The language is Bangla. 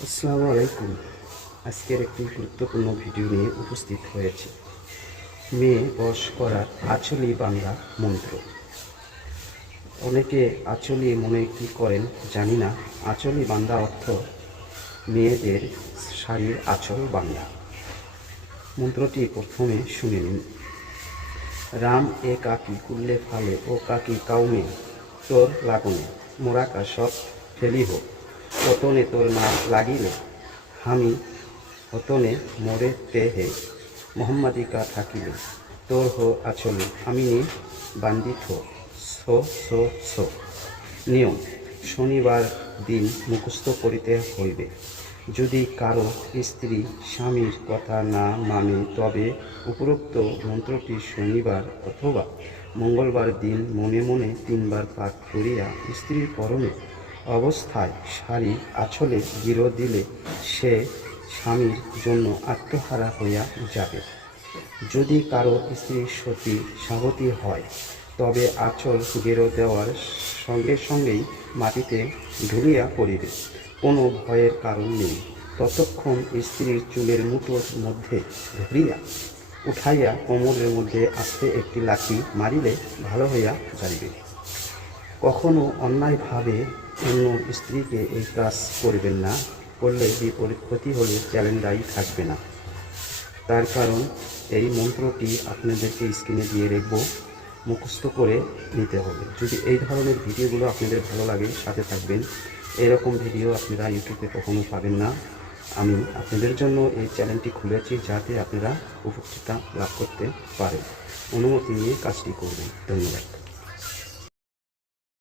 আসসালামু আলাইকুম। আজকের একটি গুরুত্বপূর্ণ ভিডিও নিয়ে উপস্থিত হয়েছে। মেয়ে বশ করার আচলি বাংলা মন্ত্র। অনেকে আচলি মনে কি করেন জানি না। আচলি বান্দা অর্থ মেয়েদের শাড়ির আচল বাংলা। মন্ত্রটি প্রথমে শুনে নিন। রাম এ কাকি কুল্লে ফালে, ও কাকি কাউমে, তোর লাগনে, মোরা ফেলি ফেলিহ অতনে তোর না লাগিলে, আমি অতনে মরে তে হে মোহাম্মদিকা থাকিলে, তোর হো আচলে, আমি নি বান্দিত সো সো সো। নিয়ম, শনিবার দিন মুখস্থ করিতে হইবে। যদি কারও স্ত্রী স্বামীর কথা না মানে তবে উপরোক্ত মন্ত্রটি শনিবার অথবা মঙ্গলবার দিন মনে মনে তিনবার পাঠ করিয়া স্ত্রীর পরনে অবস্থায় শাড়ি আঁচলে গিরো দিলে সে স্বামীর জন্য আত্মহারা হইয়া যাবে। যদি কারও স্ত্রী সতী সাবতী হয়, তবে আঁচল গেরো দেওয়ার সঙ্গে সঙ্গেই মাটিতে ঢুলিয়া পড়িবে। কোনো ভয়ের কারণ নেই। ততক্ষণ স্ত্রীর চুলের মুঠোর মধ্যে ধরিয়া উঠাইয়া কোমরের মধ্যে আস্তে একটি লাঠি মারিলে ভালো হইয়া যাইবে। কখনো অন্যায়ভাবে অন্য স্ত্রীকে এই কাজ করবেন না, করলে বিপরীত ক্ষতি হলে চ্যালেঞ্জ দায়ী থাকবে না। তার কারণ, এই মন্ত্রটি আপনাদেরকে স্ক্রিনে দিয়ে রাখব। মুখস্থ করে নিতে হবে। যদি এই ধরনের ভিডিওগুলো আপনাদের ভালো লাগে, সাথে থাকবেন। এরকম ভিডিও আপনারা ইউটিউবে কখনো পাবেন না। আমি আপনাদের জন্য এই চ্যানেলটি খুলেছি যাতে আপনারা উপকৃতা লাভ করতে পারেন। অনুমতি নিয়ে কাজটি করবেন। ধন্যবাদ।